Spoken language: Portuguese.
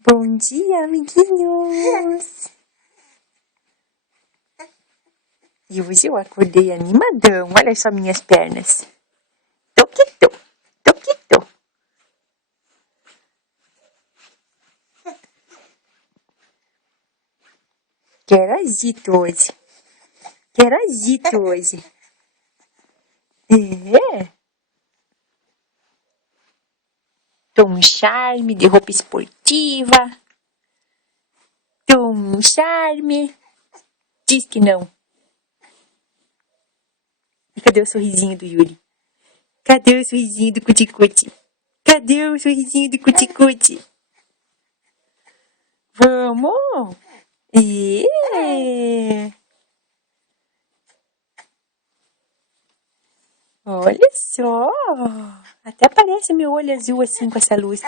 Bom dia, amiguinhos! E hoje eu acordei animadão. Olha só minhas pernas. Toquitô, toquitô. Quero agito hoje. Quero agito hoje. É. Tô um charme de roupa esportiva. Tô um charme. Diz que não. E cadê o sorrisinho do Yuri? Cadê o sorrisinho do Cuti-Cuti? Cadê o sorrisinho do Cuti-Cuti? Vamos! E olha só! Até parece meu olho azul assim com essa luz.